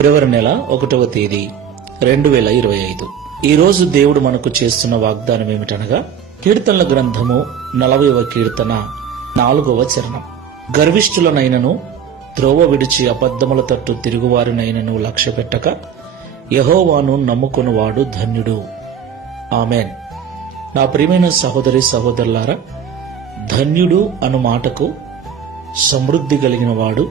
ఫిబ్రవరి నెల 1వ తేదీ 2025. ఈ రోజు దేవుడు మనకు చేస్తున్న వాగ్దానం ఏమిటనగా కీర్తనల గ్రంథము 40వ కీర్తన 4వ చరణం. గర్విష్ఠులనైనను త్రోవ విడిచి అబద్ధముల తట్టు తిరుగువారినైనను లక్ష్య పెట్టక యెహోవాను నమ్ముకొనువాడు ధన్యుడు. ఆమెన్. నా ప్రియమైన సహోదరి సహోదరులారా, ధన్యుడు అను మాటకు సమృద్ధి కలిగిన వాడు,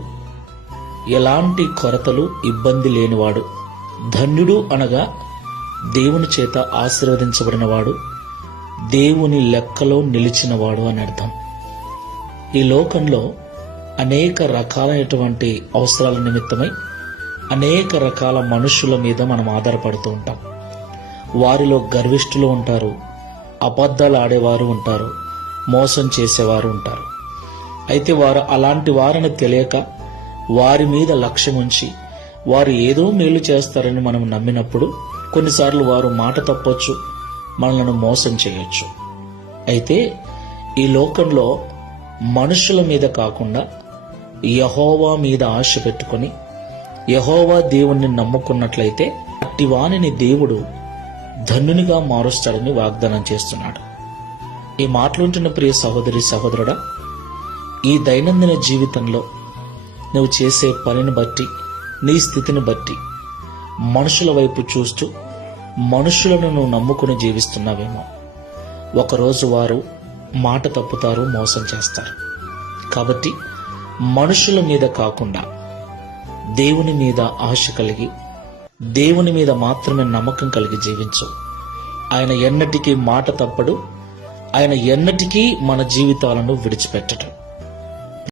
ఎలాంటి కొరతలు ఇబ్బంది లేనివాడు. ధన్యుడు అనగా దేవుని చేత ఆశీర్వదించబడినవాడు, దేవుని లెక్కలో నిలిచినవాడు అని అర్థం. ఈ లోకంలో అనేక రకాలైనటువంటి అవసరాల నిమిత్తమై అనేక రకాల మనుషుల మీద మనం ఆధారపడుతూ ఉంటాం. వారిలో గర్విష్ఠులు ఉంటారు, అబద్ధాలు ఆడేవారు ఉంటారు, మోసం చేసేవారు ఉంటారు. అయితే వారు అలాంటి వారిని తెలియక వారి మీద లక్ష్యం ఉంచి వారు ఏదో మేలు చేస్తారని మనం నమ్మినప్పుడు కొన్నిసార్లు వారు మాట తప్పొచ్చు, మనలను మోసం చేయొచ్చు. అయితే ఈ లోకంలో మనుషుల మీద కాకుండా యెహోవా మీద ఆశ పెట్టుకొని యెహోవా దేవుణ్ణి నమ్ముకున్నట్లయితే అట్టి వానిని దేవుడు ధన్యునిగా మారుస్తాడని వాగ్దానం చేస్తున్నాడు. ఈ మాటలుంటున్న ప్రియ సహోదరి సహోదరుడా, ఈ దైనందిన జీవితంలో నువ్వు చేసే పనిని బట్టి, నీ స్థితిని బట్టి మనుషుల వైపు చూస్తూ మనుషులను నువ్వు నమ్ముకుని జీవిస్తున్నావేమో. ఒకరోజు వారు మాట తప్పుతారు, మోసం చేస్తారు. కాబట్టి మనుషుల మీద కాకుండా దేవుని మీద ఆశ కలిగి దేవుని మీద మాత్రమే నమ్మకం కలిగి జీవించు. ఆయన ఎన్నటికీ మాట తప్పడు, ఆయన ఎన్నటికీ మన జీవితాలను విడిచిపెట్టడు.